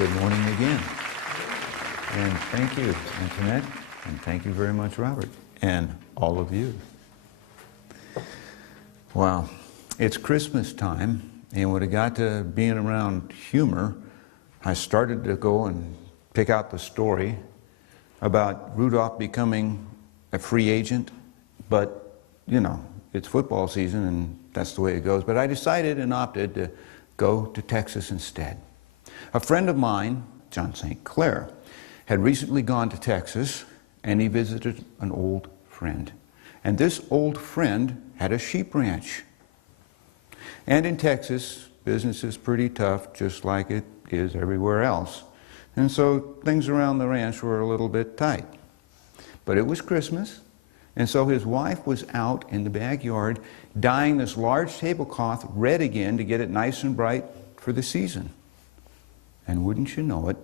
Good morning again. And thank you, Antoinette, and thank you very much, Robert, and all of you. Wow, it's Christmas time, and when it got to being around humor, I started to go and pick out the story about Rudolph becoming a free agent, but, you know, it's football season, and that's the way it goes. But I decided and opted to go to Texas instead. A friend of mine, John St. Clair, had recently gone to Texas, and he visited an old friend. And this old friend had a sheep ranch. And in Texas, business is pretty tough, just like it is everywhere else. And so things around the ranch were a little bit tight. But it was Christmas, and so his wife was out in the backyard dyeing this large tablecloth red again to get it nice and bright for the season. And wouldn't you know it,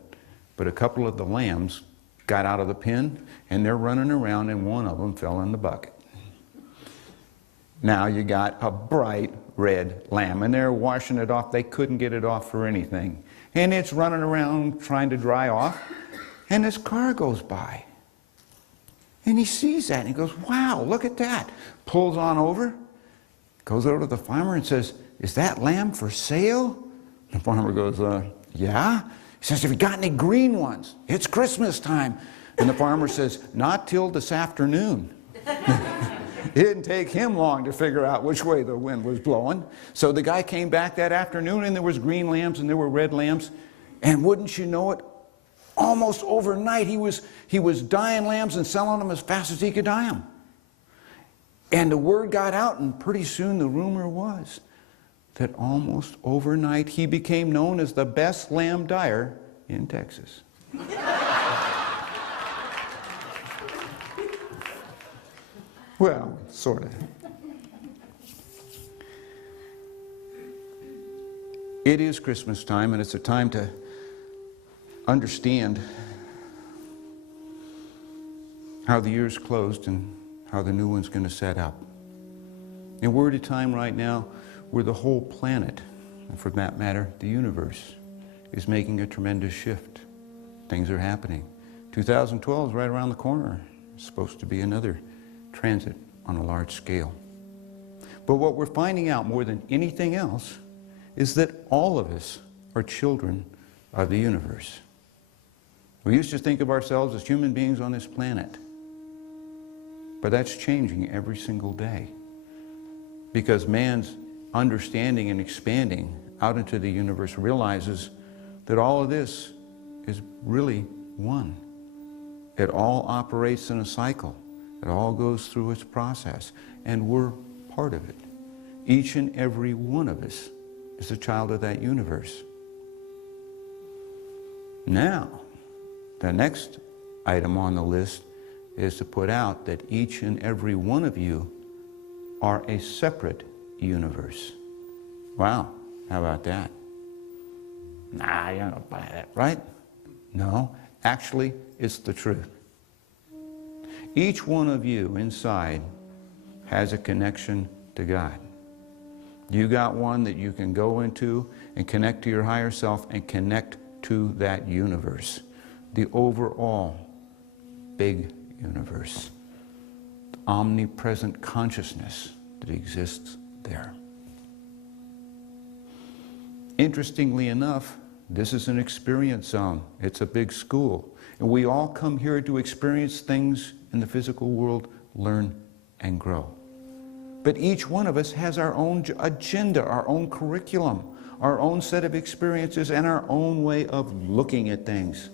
but a couple of the lambs got out of the pen, and they're running around, and one of them fell in the bucket. Now you got a bright red lamb, and they're washing it off. They couldn't get it off for anything. And it's running around trying to dry off, and this car goes by. And he sees that, and he goes, wow, look at that. Pulls on over, goes over to the farmer and says, is that lamb for sale? The farmer goes, yeah. He says, have you got any green ones? It's Christmas time. And the farmer says, not till this afternoon. It didn't take him long to figure out which way the wind was blowing. So the guy came back that afternoon, and there was green lambs and there were red lambs. And wouldn't you know it, almost overnight he was dyeing lambs and selling them as fast as he could dye them. And the word got out, and pretty soon the rumor was that almost overnight he became known as the best lamb dyer in Texas. Well, sort of. It is Christmas time, and it's a time to understand how the year's closed and how the new one's going to set up. And we're at a time right now where the whole planet, and for that matter, the universe, is making a tremendous shift. Things are happening. 2012 is right around the corner. It's supposed to be another transit on a large scale. But what we're finding out more than anything else is that all of us are children of the universe. We used to think of ourselves as human beings on this planet, but that's changing every single day, because man's understanding and expanding out into the universe realizes that all of this is really one. It all operates in a cycle. It all goes through its process, and we're part of it. Each and every one of us is a child of that universe. Now, the next item on the list is to put out that each and every one of you are a separate universe. Wow, how about that? Nah, you don't buy that, right? No, actually, it's the truth. Each one of you inside has a connection to God. You got one that you can go into and connect to your higher self and connect to that universe, the overall big universe, the omnipresent consciousness that exists there. Interestingly enough, this is an experience zone. It's a big school. And we all come here to experience things in the physical world, learn and grow. But each one of us has our own agenda, our own curriculum, our own set of experiences, and our own way of looking at things.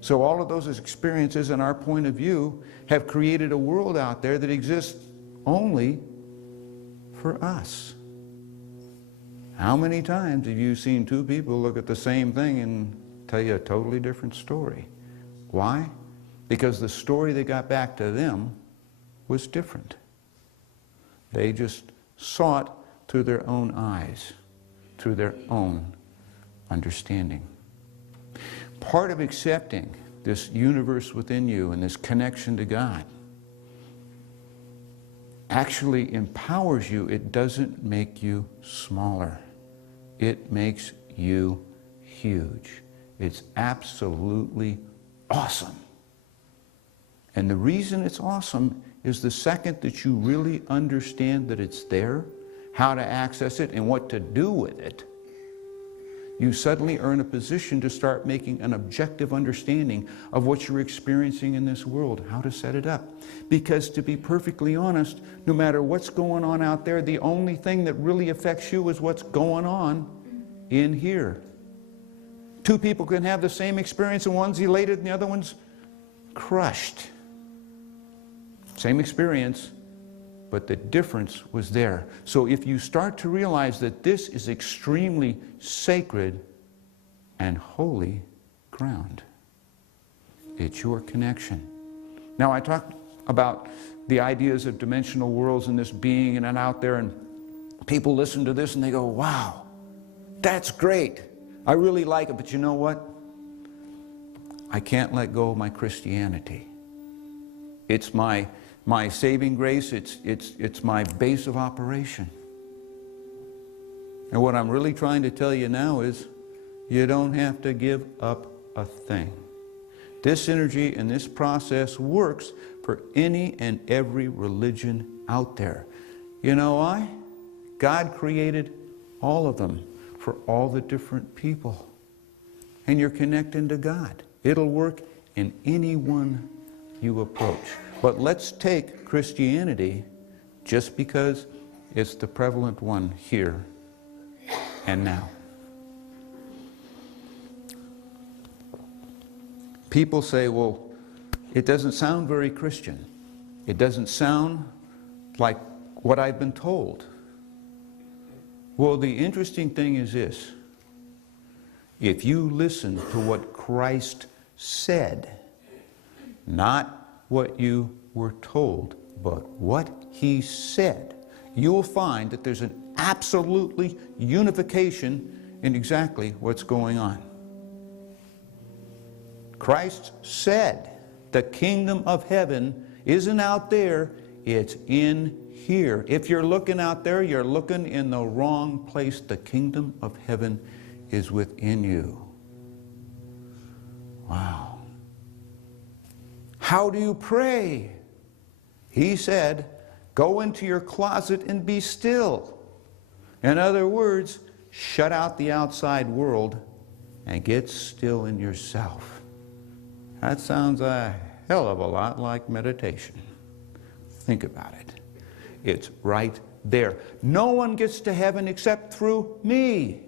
So all of those experiences and our point of view have created a world out there that exists only for us. How many times have you seen two people look at the same thing and tell you a totally different story? Why? Because the story that got back to them was different. They just saw it through their own eyes, through their own understanding. Part of accepting this universe within you and this connection to God actually empowers you. It doesn't make you smaller. It makes you huge. It's absolutely awesome. And the reason it's awesome is the second that you really understand that it's there, how to access it, and what to do with it, you suddenly are in a position to start making an objective understanding of what you're experiencing in this world, how to set it up. Because to be perfectly honest, no matter what's going on out there, the only thing that really affects you is what's going on in here. Two people can have the same experience, and one's elated and the other one's crushed. Same experience, but the difference was there. So if you start to realize that this is extremely sacred and holy ground, it's your connection. Now, I talked about the ideas of dimensional worlds and this being and out there, and people listen to this and they go, wow, that's great. I really like it, but you know what? I can't let go of my Christianity. It's my saving grace, it's my base of operation. And what I'm really trying to tell you now is you don't have to give up a thing. This energy and this process works for any and every religion out there. You know why? God created all of them for all the different people. And you're connecting to God. It'll work in any one you approach. But let's take Christianity just because it's the prevalent one here and now. People say, well, it doesn't sound very Christian. It doesn't sound like what I've been told. Well, the interesting thing is this. If you listen to what Christ said, not what you were told, but what he said, you will find that there's an absolutely unification in exactly what's going on. Christ said the kingdom of heaven isn't out there, it's in here. If you're looking out there, you're looking in the wrong place. The kingdom of heaven is within you. Wow. How do you pray? He said, go into your closet and be still. In other words, shut out the outside world and get still in yourself. That sounds a hell of a lot like meditation. Think about it. It's right there. No one gets to heaven except through me.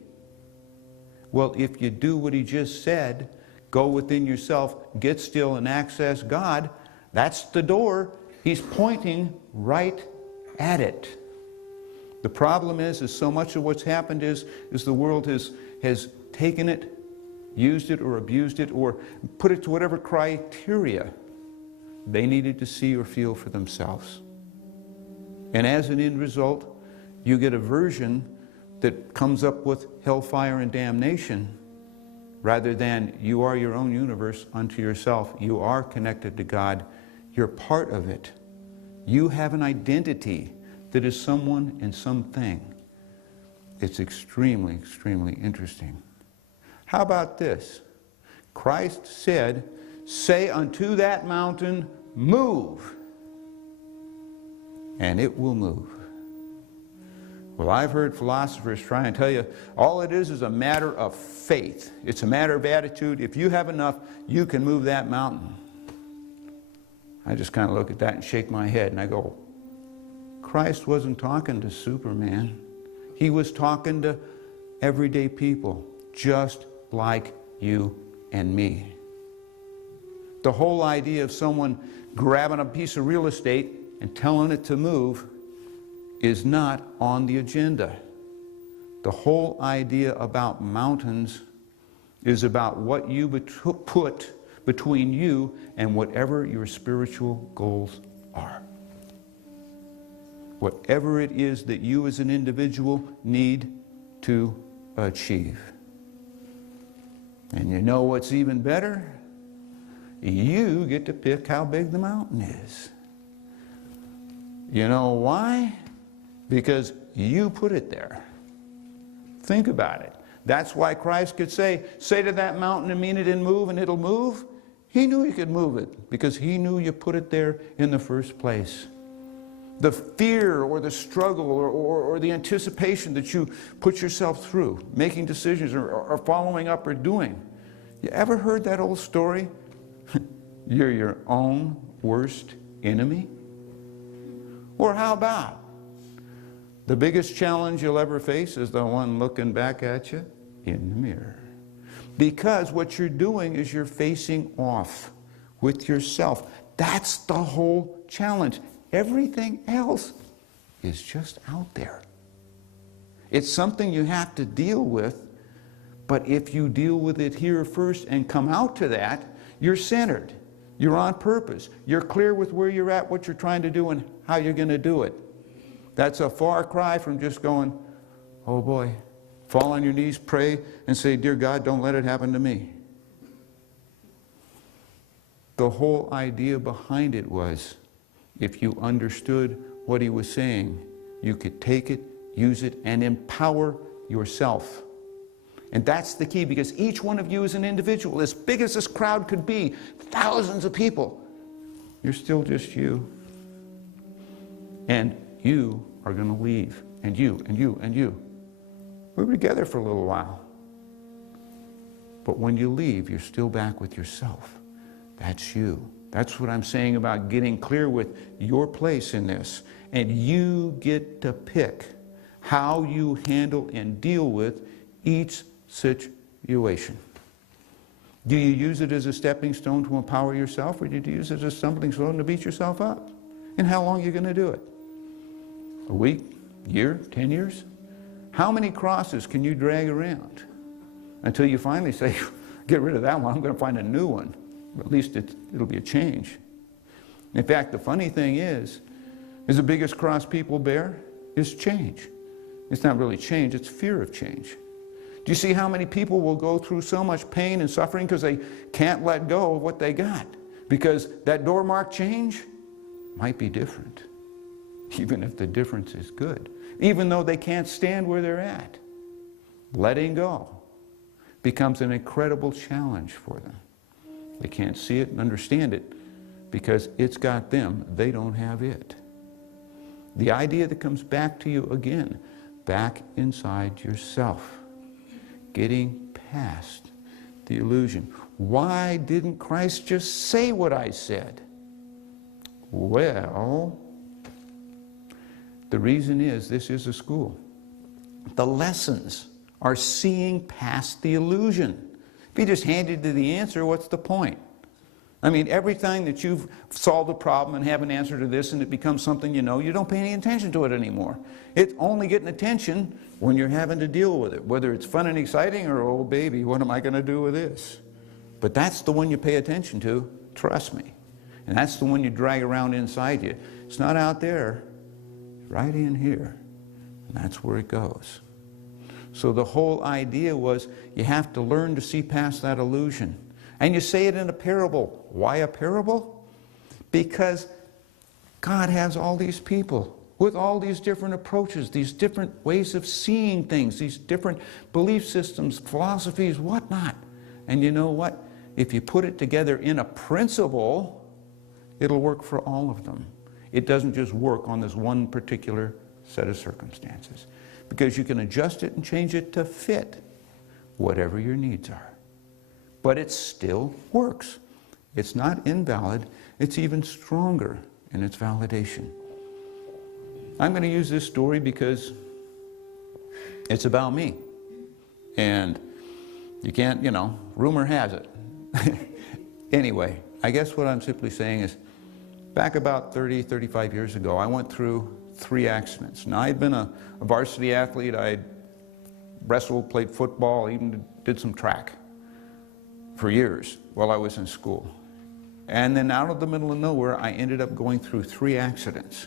Well, if you do what he just said, go within yourself, get still and access God, that's the door. He's pointing right at it. The problem is so much of what's happened is the world has taken it, used it or abused it or put it to whatever criteria they needed to see or feel for themselves. And as an end result, you get a version that comes up with hellfire and damnation rather than you are your own universe unto yourself. You are connected to God. You're part of it. You have an identity that is someone and something. It's extremely, extremely interesting. How about this? Christ said, say unto that mountain, move, and it will move. Well, I've heard philosophers try and tell you all it is a matter of faith. It's a matter of attitude. If you have enough, you can move that mountain. I just kind of look at that and shake my head and I go, Christ wasn't talking to Superman. He was talking to everyday people, just like you and me. The whole idea of someone grabbing a piece of real estate and telling it to move is not on the agenda. The whole idea about mountains is about what you put between you and whatever your spiritual goals are. Whatever it is that you as an individual need to achieve. And you know what's even better? You get to pick how big the mountain is. You know why? Because you put it there. Think about it. That's why Christ could say to that mountain and mean it and move, and it'll move. He knew he could move it because he knew you put it there in the first place. The fear or the struggle or the anticipation that you put yourself through, making decisions or following up or doing. You ever heard that old story? You're your own worst enemy? Or how about the biggest challenge you'll ever face is the one looking back at you in the mirror? Because what you're doing is you're facing off with yourself. That's the whole challenge. Everything else is just out there. It's something you have to deal with, but if you deal with it here first and come out to that, you're centered. You're on purpose. You're clear with where you're at, what you're trying to do, and how you're going to do it. That's a far cry from just going, oh boy, fall on your knees, pray, and say, dear God, don't let it happen to me. The whole idea behind it was, if you understood what he was saying, you could take it, use it, and empower yourself. And that's the key, because each one of you is an individual. As big as this crowd could be, thousands of people, you're still just you. And you are going to leave. And you, and you, and you. We were together for a little while. But when you leave, you're still back with yourself. That's you. That's what I'm saying about getting clear with your place in this. And you get to pick how you handle and deal with each situation. Do you use it as a stepping stone to empower yourself, or do you use it as a stumbling stone to beat yourself up? And how long are you going to do it? A week? Year? 10 years? How many crosses can you drag around until you finally say, get rid of that one, I'm going to find a new one? At least it'll be a change. In fact, the funny thing is the biggest cross people bear is change. It's not really change, it's fear of change. Do you see how many people will go through so much pain and suffering because they can't let go of what they got? Because that door mark change might be different, even if the difference is good. Even though they can't stand where they're at. Letting go becomes an incredible challenge for them. They can't see it and understand it because it's got them. They don't have it. The idea that comes back to you again, back inside yourself. Getting past the illusion. Why didn't Christ just say what I said? Well, the reason is this is a school. The lessons are seeing past the illusion. If he just handed you the answer, what's the point? I mean, every time that you've solved a problem and have an answer to this and it becomes something you know, you don't pay any attention to it anymore. It's only getting attention when you're having to deal with it, whether it's fun and exciting or, oh baby, what am I going to do with this? But that's the one you pay attention to, trust me. And that's the one you drag around inside you. It's not out there, it's right in here. And that's where it goes. So the whole idea was you have to learn to see past that illusion. And you say it in a parable. Why a parable? Because God has all these people with all these different approaches, these different ways of seeing things, these different belief systems, philosophies, whatnot. And you know what? If you put it together in a principle, it'll work for all of them. It doesn't just work on this one particular set of circumstances. Because you can adjust it and change it to fit whatever your needs are. But it still works. It's not invalid. It's even stronger in its validation. I'm going to use this story because it's about me. And you can't, rumor has it. Anyway, I guess what I'm simply saying is, back about 30, 35 years ago, I went through 3 accidents. Now, I'd been a varsity athlete. I'd wrestled, played football, even did some track for years while I was in school. And then out of the middle of nowhere, I ended up going through 3 accidents.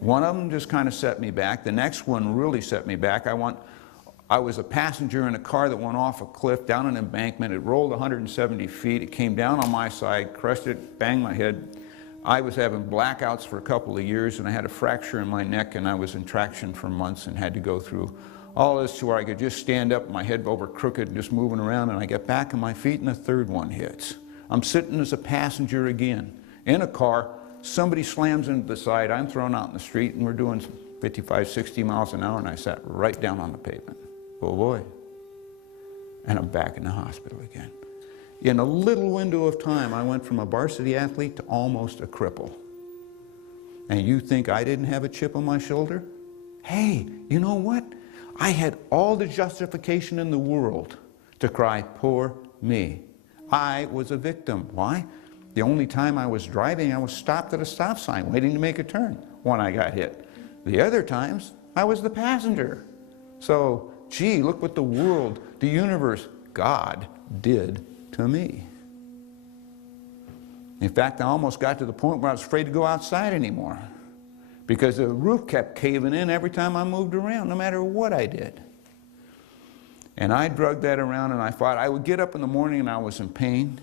One of them just kind of set me back. The next one really set me back. I was a passenger in a car that went off a cliff down an embankment. It rolled 170 feet. It came down on my side, crushed it, banged my head. I was having blackouts for a couple of years, and I had a fracture in my neck, and I was in traction for months and had to go through All this to where I could just stand up, my head over crooked, and just moving around, and I get back on my feet and the third one hits. I'm sitting as a passenger again in a car. Somebody slams into the side. I'm thrown out in the street, and we're doing 55, 60 miles an hour, and I sat right down on the pavement. Oh boy. And I'm back in the hospital again. In a little window of time, I went from a varsity athlete to almost a cripple. And you think I didn't have a chip on my shoulder? Hey, you know what? I had all the justification in the world to cry, poor me. I was a victim. Why? The only time I was driving, I was stopped at a stop sign waiting to make a turn when I got hit. The other times, I was the passenger. So, gee, look what the world, the universe, God did to me. In fact, I almost got to the point where I was afraid to go outside anymore because the roof kept caving in every time I moved around, no matter what I did. And I drugged that around, and I thought I would get up in the morning and I was in pain.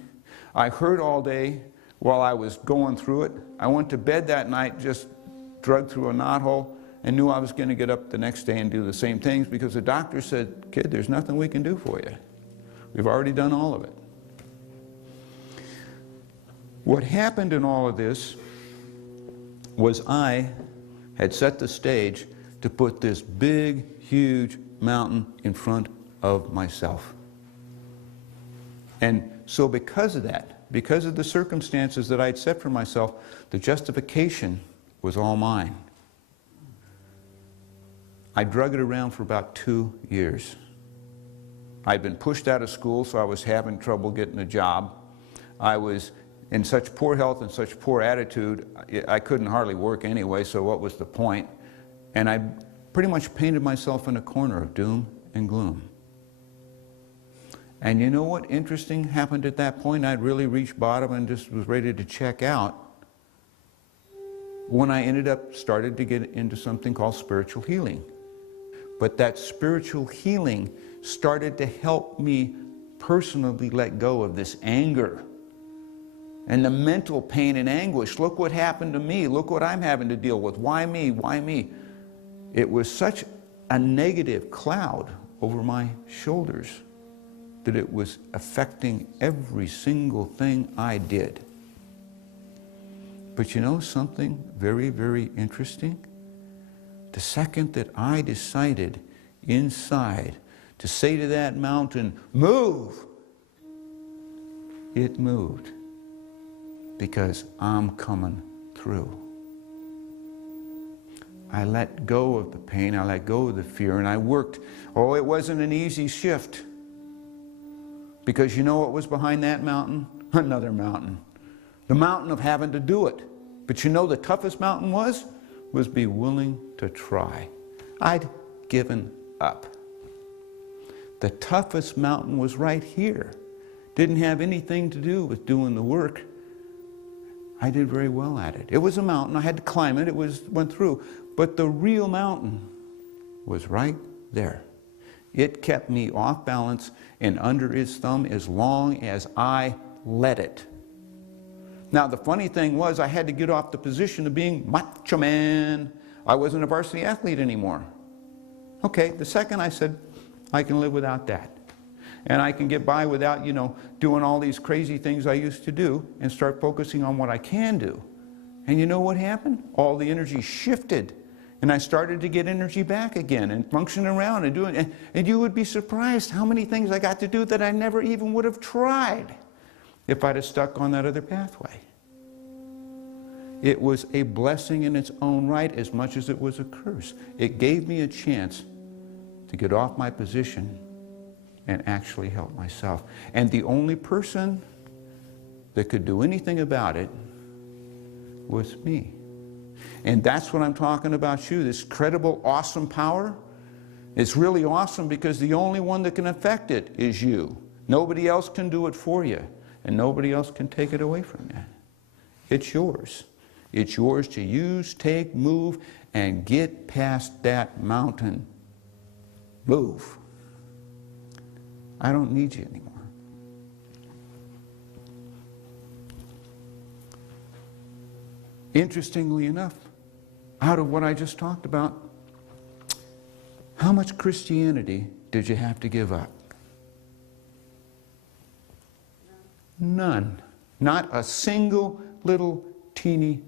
I hurt all day while I was going through it. I went to bed that night, just drugged through a knothole, and knew I was going to get up the next day and do the same things because the doctor said, kid, there's nothing we can do for you. We've already done all of it. What happened in all of this was I had set the stage to put this big, huge mountain in front of myself. And so because of that, because of the circumstances that I'd set for myself, the justification was all mine. I drug it around for about 2 years. I'd been pushed out of school, so I was having trouble getting a job. I was in such poor health and such poor attitude, I couldn't hardly work anyway, so what was the point? And I pretty much painted myself in a corner of doom and gloom. And you know what interesting happened at that point? I'd really reached bottom and just was ready to check out when I started to get into something called spiritual healing. But that spiritual healing started to help me personally let go of this anger and the mental pain and anguish. Look what happened to me. Look what I'm having to deal with. Why me? Why me? It was such a negative cloud over my shoulders that it was affecting every single thing I did. But you know something very, very interesting? The second that I decided inside to say to that mountain, move, it moved. Because I'm coming through. I let go of the pain, I let go of the fear, and I worked. Oh, it wasn't an easy shift. Because you know what was behind that mountain? Another mountain. The mountain of having to do it. But you know the toughest mountain was be willing to try. I'd given up. The toughest mountain was right here. Didn't have anything to do with doing the work. I did very well at it. It was a mountain. I had to climb it. It went through. But the real mountain was right there. It kept me off balance and under its thumb as long as I let it. Now, the funny thing was I had to get off the position of being macho man. I wasn't a varsity athlete anymore. Okay, the second I said, I can live without that. And I can get by without, doing all these crazy things I used to do and start focusing on what I can do. And you know what happened? All the energy shifted. And I started to get energy back again and function around and doing. And you would be surprised how many things I got to do that I never even would have tried if I'd have stuck on that other pathway. It was a blessing in its own right as much as it was a curse. It gave me a chance to get off my position and actually help myself. And the only person that could do anything about it was me. And that's what I'm talking about you, this credible, awesome power. It's really awesome because the only one that can affect it is you. Nobody else can do it for you, and nobody else can take it away from you. It's yours. It's yours to use, take, move, and get past that mountain. Move. I don't need you anymore. Interestingly enough, out of what I just talked about, How much Christianity did you have to give up? None. Not a single little teeny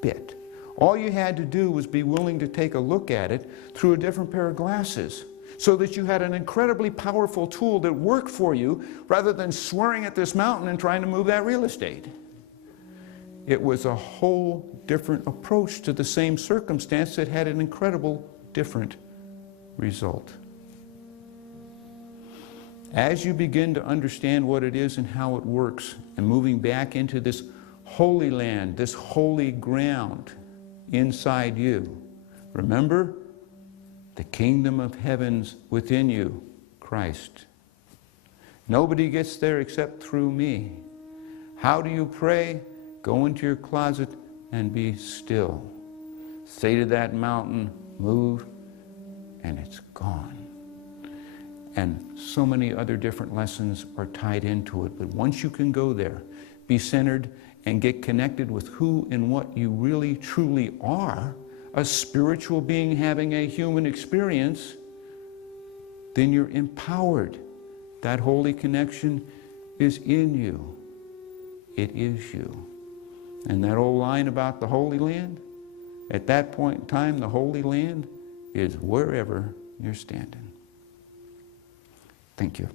bit. All you had to do was be willing to take a look at it through a different pair of glasses, so that you had an incredibly powerful tool that worked for you, rather than swearing at this mountain and trying to move that real estate. It was a whole different approach to the same circumstance that had an incredible different result. As you begin to understand what it is and how it works, and moving back into this holy land, this holy ground inside you, remember, the kingdom of heaven's within you, Christ. Nobody gets there except through me. How do you pray? Go into your closet and be still. Say to that mountain, move, and it's gone. And so many other different lessons are tied into it. But once you can go there, be centered, and get connected with who and what you really truly are, a spiritual being having a human experience, then you're empowered. That holy connection is in you. It is you. And that old line about the Holy Land, at that point in time, the Holy Land is wherever you're standing. Thank you.